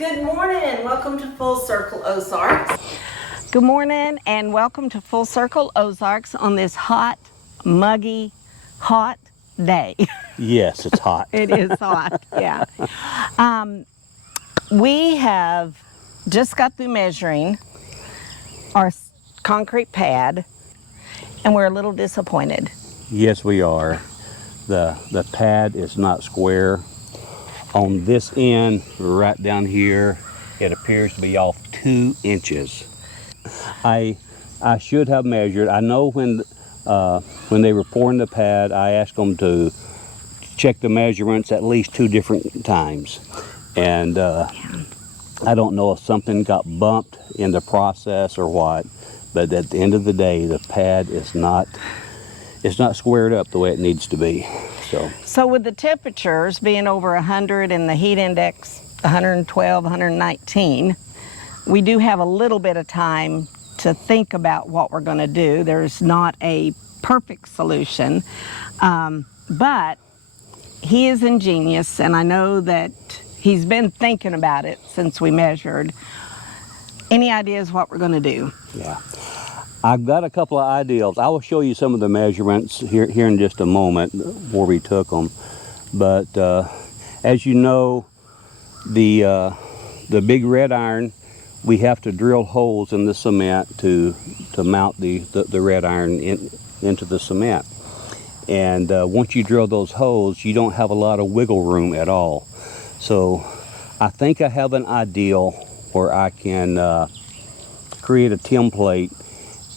Good morning. Welcome to Full Circle Ozarks. Good morning and welcome to Full Circle Ozarks on this hot, muggy, hot day. Yes, it's hot. It is hot, yeah. We have just got through measuring our concrete pad and we're a little disappointed. Yes, we are. The pad is not square. On this end, right down here, it appears to be off 2 inches. I should have measured. I know when they were pouring the pad, I asked them to check the measurements at least 2 different times. And I don't know if something got bumped in the process or what, but at the end of the day, the pad is not squared up the way it needs to be. So with the temperatures being over 100 and the heat index 112, 119, we do have a little bit of time to think about what we're going to do. There's not a perfect solution, but he is ingenious, and I know that he's been thinking about it since we measured. Any ideas what we're going to do? Yeah. I've got a couple of ideas. I will show you some of the measurements here in just a moment where we took them. But as you know, the big red iron, we have to drill holes in the cement to mount the red iron into the cement. And once you drill those holes, you don't have a lot of wiggle room at all. So I think I have an ideal where I can create a template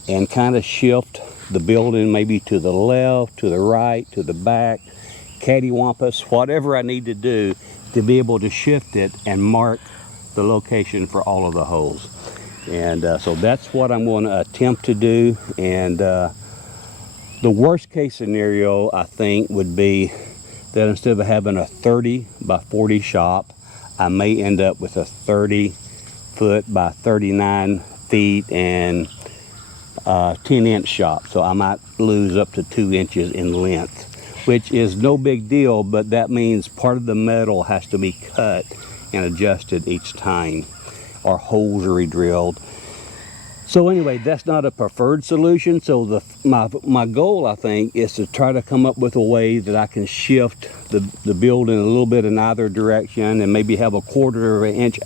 and kind of shift the building maybe to the left, to the right, to the back, cattywampus, whatever I need to do to be able to shift it and mark the location for all of the holes. And so that's what I'm going to attempt to do. And the worst case scenario, I think, would be that instead of having a 30 by 40 shop, I may end up with a 30 foot by 39 feet and 10-inch shop. So I might lose up to 2 inches in length, which is no big deal, but that means part of the metal has to be cut and adjusted each time, or holes are re-drilled. So anyway, that's not a preferred solution. So my goal, I think, is to try to come up with a way that I can shift the building a little bit in either direction and maybe have a 1/4 of an inch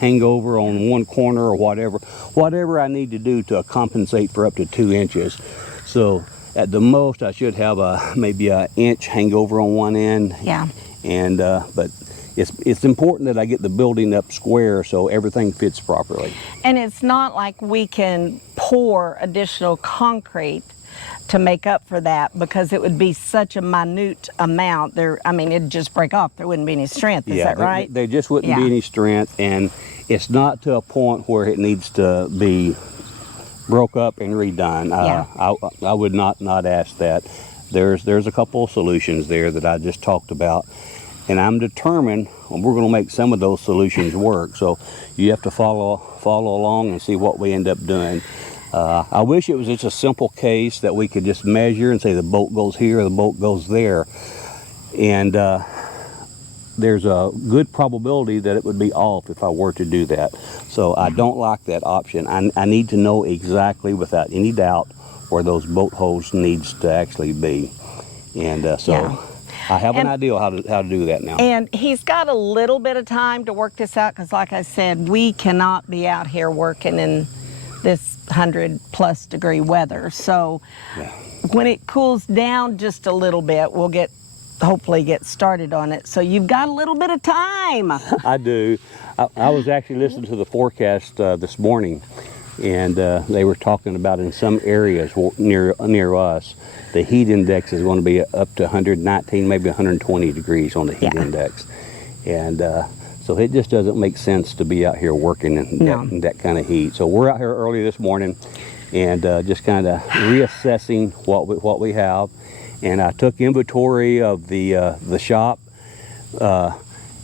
hangover on one corner or whatever I need to do to compensate for up to 2 inches. So at the most, I should have maybe an inch hangover on one end. Yeah. And but it's important that I get the building up square so everything fits properly. And it's not like we can pour additional concrete to make up for that, because it would be such a minute amount. It'd just break off. There wouldn't be any strength. Is that right? There just wouldn't be any strength, and it's not to a point where it needs to be broke up and redone. I would not ask that. There's a couple of solutions there that I just talked about, and I'm determined we're going to make some of those solutions work. So you have to follow along and see what we end up doing. I wish it was just a simple case that we could just measure and say the bolt goes here, the bolt goes there. And there's a good probability that it would be off if I were to do that. So I don't like that option. I need to know exactly, without any doubt, where those bolt holes needs to actually be. And I have an idea how to do that now. And he's got a little bit of time to work this out, because like I said, we cannot be out here working in this 100+ degree weather. So when it cools down just a little bit, we'll hopefully get started on it. So you've got a little bit of time. I do. I was actually listening to the forecast this morning, and they were talking about in some areas near us, the heat index is going to be up to 119, maybe 120 degrees on the heat index. And so it just doesn't make sense to be out here working in that kind of heat. So we're out here early this morning and just kind of reassessing what we have. And I took inventory of the shop.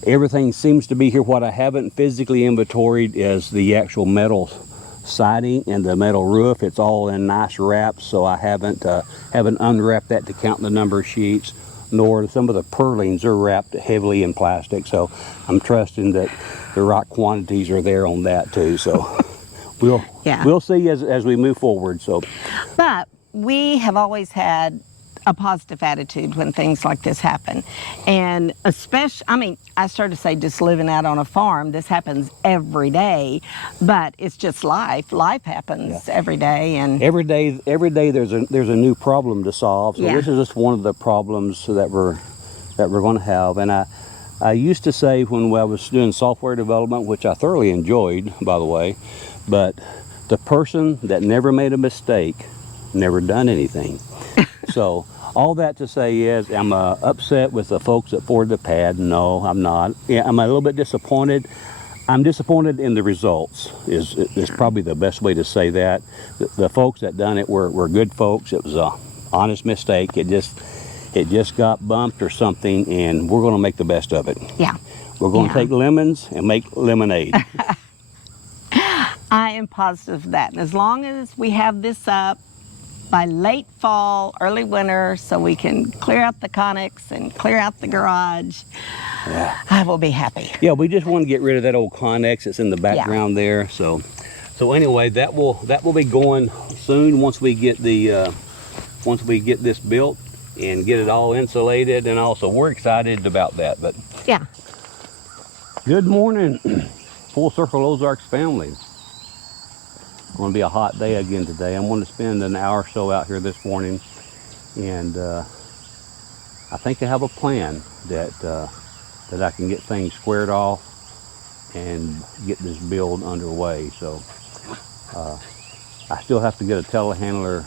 Everything seems to be here. What I haven't physically inventoried is the actual metal siding and the metal roof. It's all in nice wraps, so I haven't unwrapped that to count the number of sheets. nor some of the purlings are wrapped heavily in plastic. So I'm trusting that the right quantities are there on that too. So we'll see as we move forward. So, but we have always had a positive attitude when things like this happen. And especially, I mean, I started to say just living out on a farm, this happens every day, but it's just life. Life happens every day. And every day there's a new problem to solve. So this is just one of the problems that we're going to have. And I used to say when I was doing software development, which I thoroughly enjoyed, by the way, but the person that never made a mistake never done anything. So all that to say is, am I upset with the folks that poured the pad? No, I'm not. Yeah, am I a little bit disappointed? I'm disappointed in the results is probably the best way to say that. The folks that done it were good folks. It was a honest mistake. It just got bumped or something, and we're going to make the best of it. Yeah. We're going to take lemons and make lemonade. I am positive of that. And as long as we have this up by late fall, early winter, so we can clear out the conics and clear out the garage, I will be happy. Yeah, we just want to get rid of that old Connex that's in the background there. So anyway, that will be going soon once we get this built and get it all insulated, and also we're excited about that. But yeah. Good morning, Full Circle Ozarks family. It's going to be a hot day again today. I'm going to spend an hour or so out here this morning, and I think I have a plan that I can get things squared off and get this build underway. So I still have to get a telehandler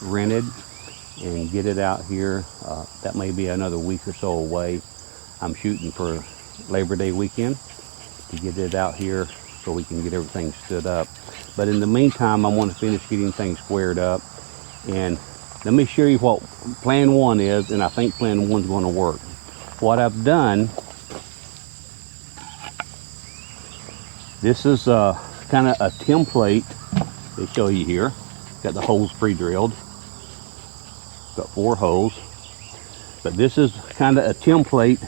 rented and get it out here. That may be another week or so away. I'm shooting for Labor Day weekend to get it out here so we can get everything stood up. But in the meantime, I want to finish getting things squared up. And let me show you what plan one is, and I think plan one's going to work. What I've done, this is kind of a template. They show you here. Got the holes pre-drilled. Got 4 holes. But this is kind of a template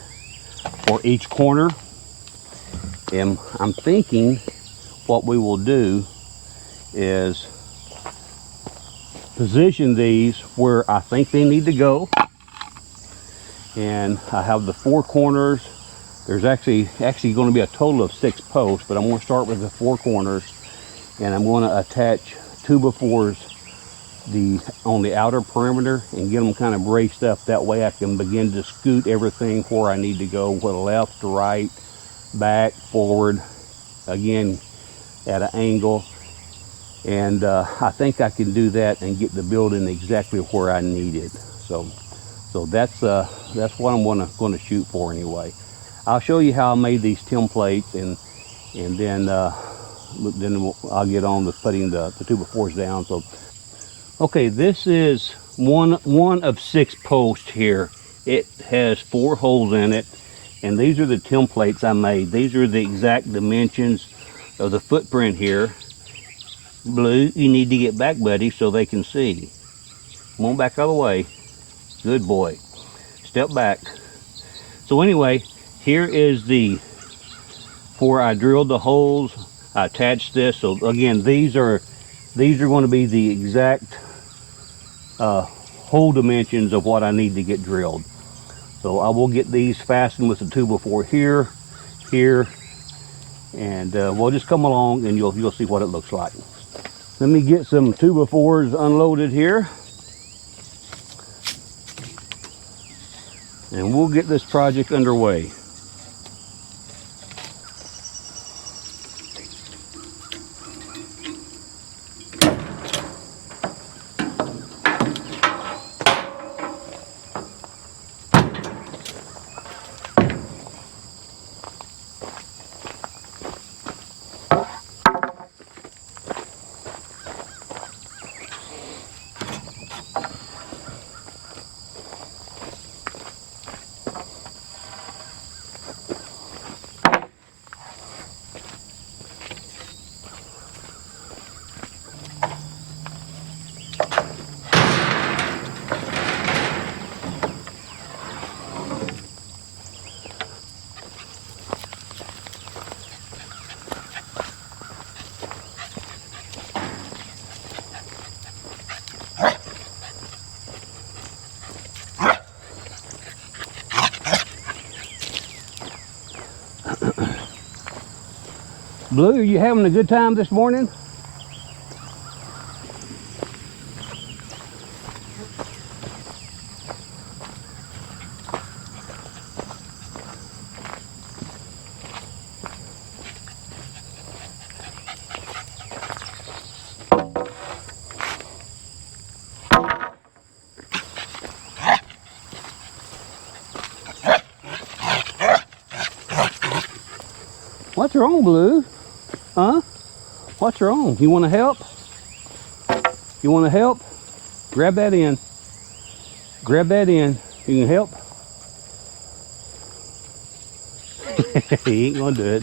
for each corner. And I'm thinking what we will do is position these where I think they need to go. And I have the 4 corners. There's actually going to be a total of 6 posts, but I'm going to start with the 4 corners, and I'm going to attach 2x4s on the outer perimeter and get them kind of braced up. That way I can begin to scoot everything where I need to go, whether left to right, back, forward, again at an angle. And I think I can do that and get the building exactly where I need it. So that's what I'm going to shoot for anyway. I'll show you how I made these templates, and then I'll get on with putting the 2x4s down. So okay, this is one of 6 posts here. It has 4 holes in it, and these are the templates I made. These are the exact dimensions of the footprint here. Blue, you need to get back, buddy, so they can see. Come on back out of the way. Good boy. Step back. So anyway, here is where I drilled the holes. I attached this. So again, these are going to be the exact hole dimensions of what I need to get drilled. So I will get these fastened with the 2x4 here, and we'll just come along and you'll see what it looks like. Let me get some 2x4s unloaded here, and we'll get this project underway. Blue, are you having a good time this morning? What's wrong, Blue? Huh? What's wrong? You want to help? You want to help? Grab that in. Grab that in. You can help? He ain't gonna do it.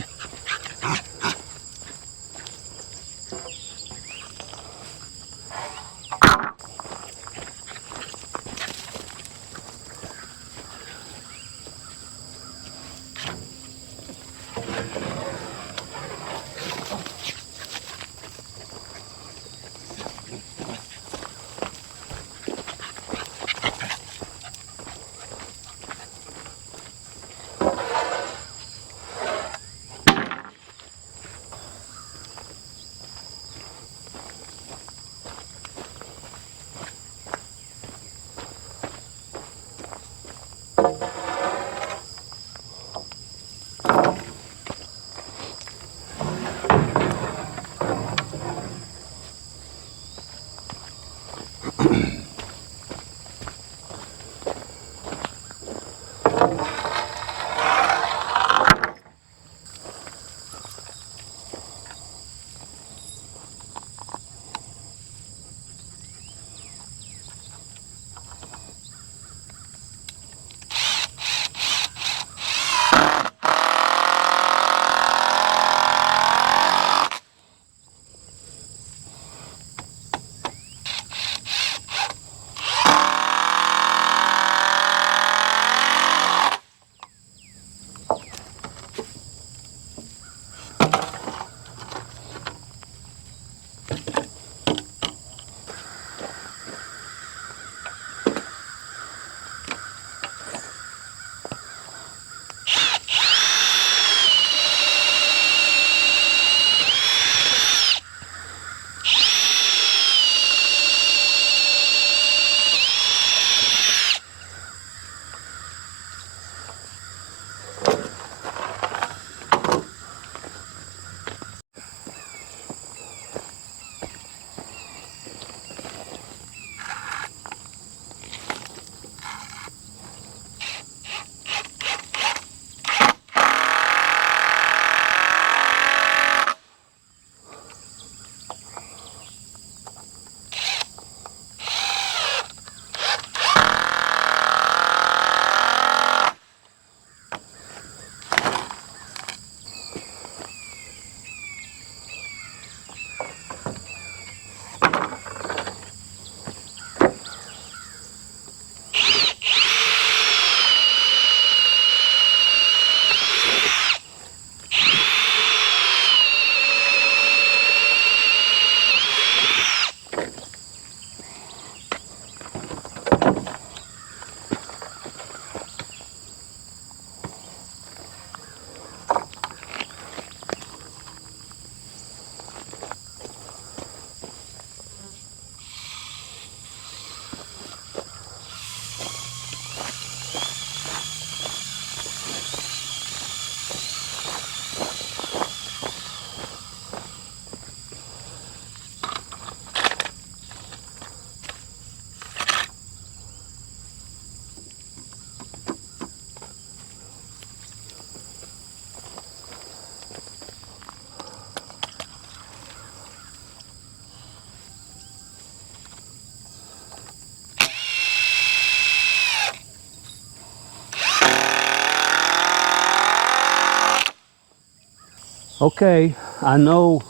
Okay, I now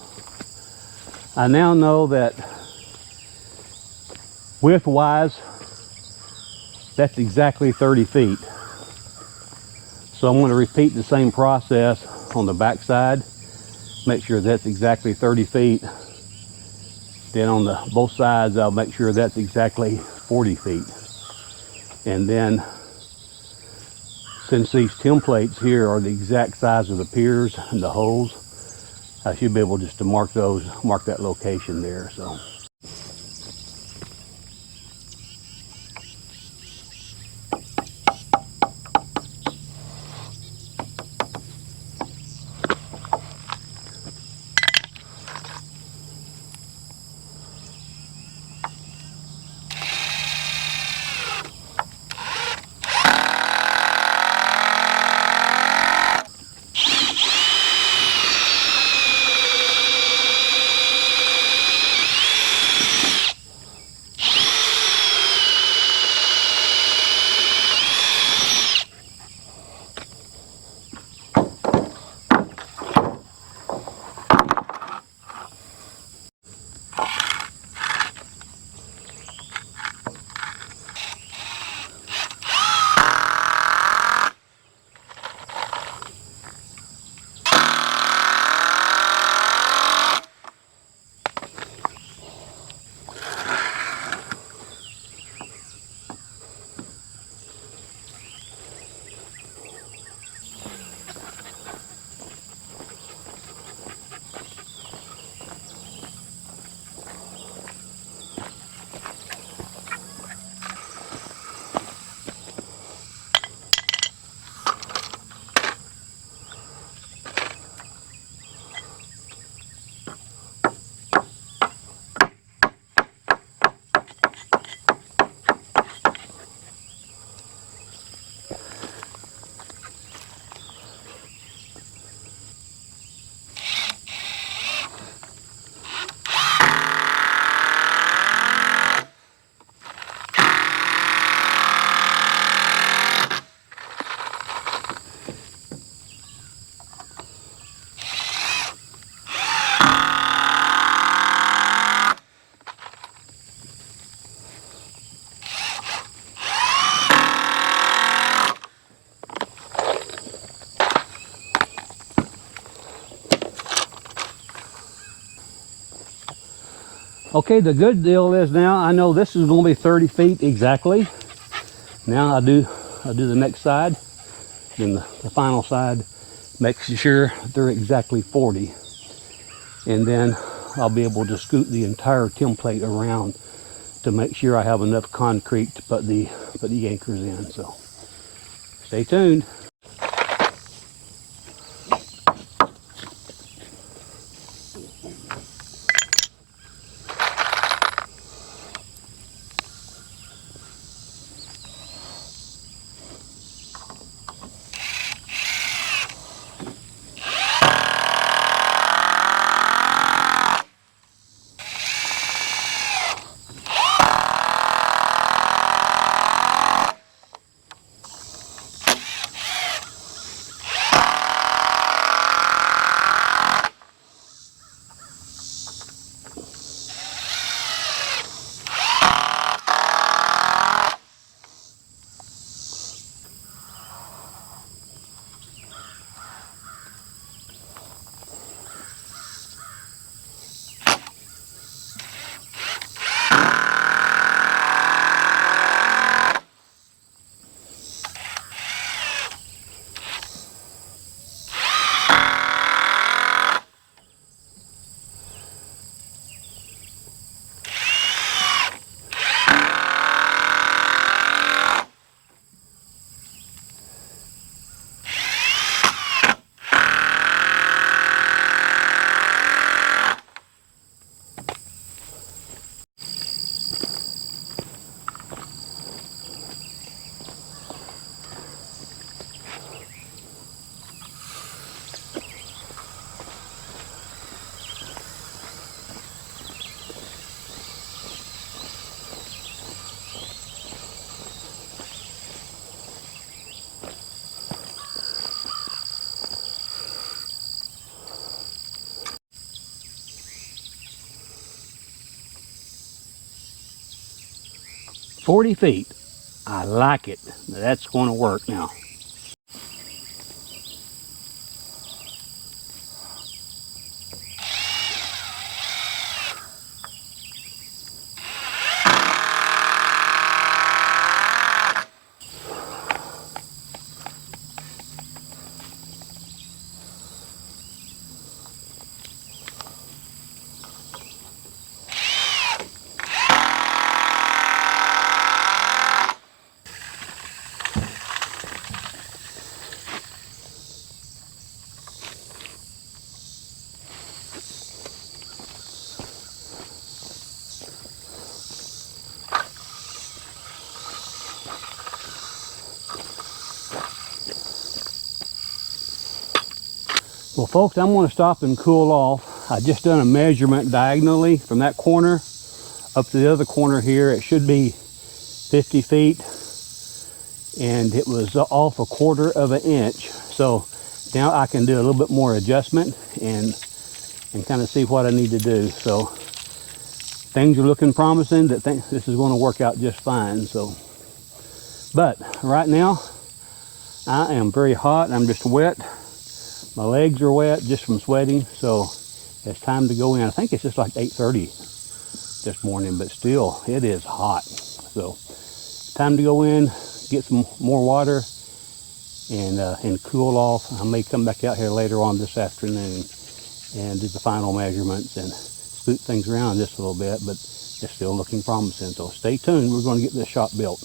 know that width-wise, that's exactly 30 feet. So I'm going to repeat the same process on the back side. Make sure that's exactly 30 feet. Then on both sides, I'll make sure that's exactly 40 feet. And then, since these templates here are the exact size of the piers and the holes, I should be able just to mark that location there. So. Okay, the good deal is now I know this is going to be 30 feet exactly. Now I'll do the next side, then the final side, making sure they're exactly 40. And then I'll be able to scoot the entire template around to make sure I have enough concrete to put the anchors in. So stay tuned. "40 feet. I like it. That's going to work now. Well, folks, I'm going to stop and cool off. I just done a measurement diagonally from that corner up to the other corner here. It should be 50 feet, and it was off 1/4 of an inch. So now I can do a little bit more adjustment and kind of see what I need to do. So things are looking promising that this is going to work out just fine. So, but right now I am very hot. I'm just wet. My legs are wet just from sweating. So it's time to go in. I think it's just like 8:30 this morning, but still it is hot. So time to go in, get some more water, and cool off. I may come back out here later on this afternoon and do the final measurements and scoot things around just a little bit, but it's still looking promising. So stay tuned. We're going to get this shop built.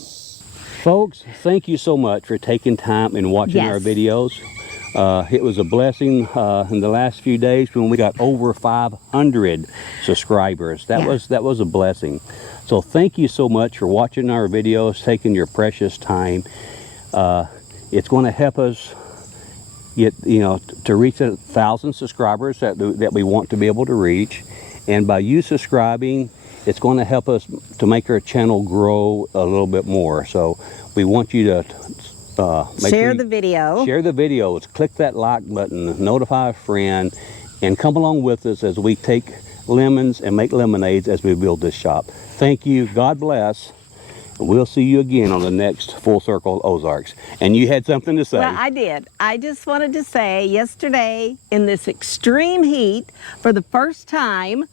Folks, thank you so much for taking time and watching our videos. It was a blessing in the last few days when we got over 500 subscribers. That was a blessing. So thank you so much for watching our videos, taking your precious time. It's going to help us get, to reach 1,000 subscribers that we want to be able to reach. And by you subscribing, it's going to help us to make our channel grow a little bit more. So we want you to share the video. Share the videos. Click that like button, notify a friend, and come along with us as we take lemons and make lemonades as we build this shop. Thank you. God bless. We'll see you again on the next Full Circle Ozarks. And you had something to say. Well, I did. I just wanted to say yesterday in this extreme heat, for the first time,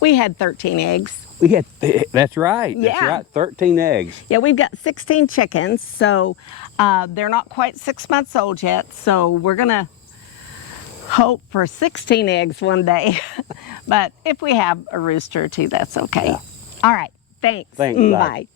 we had 13 eggs. That's right. That's right. 13 eggs. Yeah, we've got 16 chickens, so they're not quite 6 months old yet. So we're gonna hope for 16 eggs one day. But if we have a rooster or two, that's okay. Yeah. All right. Thanks. Thanks. Bye.